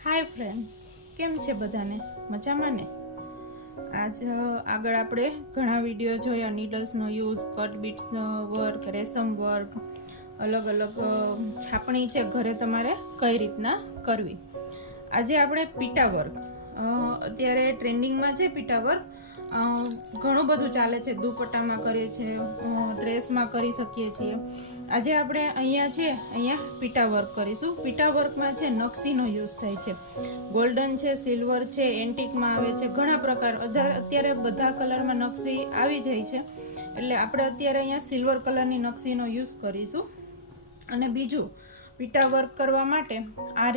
Hi friends, केम छे बधाने? मजामां ने? आज आगळ आपणे घणा विडियो जोया नीडल्सनो यूज, कट बीट्सनो वर्क, रेशम वर्क, अलग अलग छापणी छे घरे तमारे कई रीतना करवी। आज आपणे पीटा वर्क अत्यारे ट्रेंडिंगमां छे। पीटा वर्क घणुं बधुं चाले छे, दुपट्टामां करे छे, ड्रेसमां करी सकीए छीए। આજે આપણે અહીંયા છે અહીંયા પીટા વર્ક કરીશું। પીટા વર્કમાં છે નકશીનો યુઝ થાય છે, ગોલ્ડન છે, સિલ્વર છે, એન્ટિકમાં આવે છે, ઘણા પ્રકાર અત્યારે બધા કલરમાં નકશી આવી જાય છે, એટલે આપણે અત્યારે અહીંયા સિલ્વર કલરની નકશીનો યુઝ કરીશું। અને બીજું પીટા વર્ક કરવા માટે આ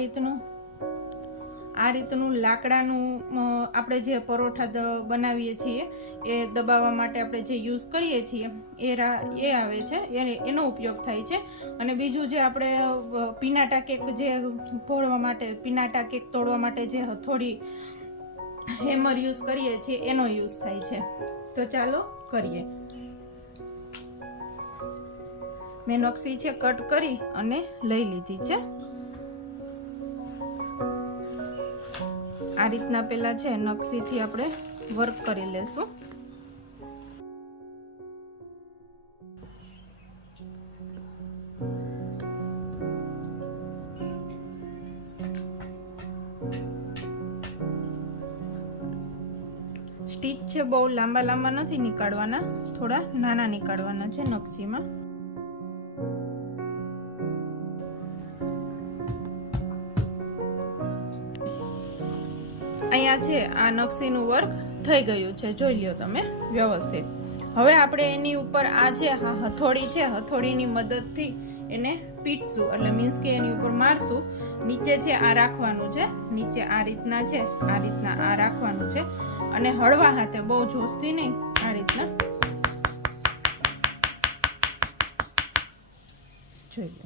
રીતનું લાકડાનું આપણે જે પરોઠા બનાવીએ છીએ એ દબાવવા માટે આપણે જે યુઝ કરીએ છીએ એ આવે છે, એનો ઉપયોગ થાય છે। અને બીજું જે આપણે પીનાટા કેક જે ફોડવા માટે, પીનાટા કેક તોડવા માટે જે હથોડી હેમર યુઝ કરીએ છીએ એનો યુઝ થાય છે। તો ચાલો કરીએ। મેં નકશી છે કટ કરી અને લઈ લીધી છે। આ રીતના પેલા છે નકશીથી આપણે વર્ક કરી લેશું। સ્ટીચ છે બહુ લાંબા લાંબા નથી નીકાળવાના, થોડા નાના નીકાળવાના છે નકશીમાં। અહીંયા છે આ નકશીનું વર્ક થઈ ગયું છે, જોઈ લ્યો તમે વ્યવસ્થિત। હવે આપણે એની ઉપર આ છે હથોડી છે, હથોડીની મદદથી એને પીટશું, એટલે મીન્સ કે એની ઉપર મારશું। નીચે છે આ રાખવાનું છે, નીચે આ રીતના છે, આ રીતના આ રાખવાનું છે, અને હળવા હાથે, બહુ જોશથી નહીં, આ રીતના જોઈ લો।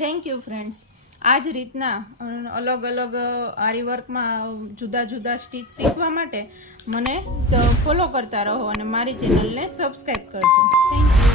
Thank you friends. આ જ રીતના અલગ અલગ આરી વર્કમાં જુદા જુદા સ્ટીચ શીખવા માટે મને ફોલો કરતા રહો અને મારી ચેનલને સબસ્ક્રાઈબ કરજો। Thank you.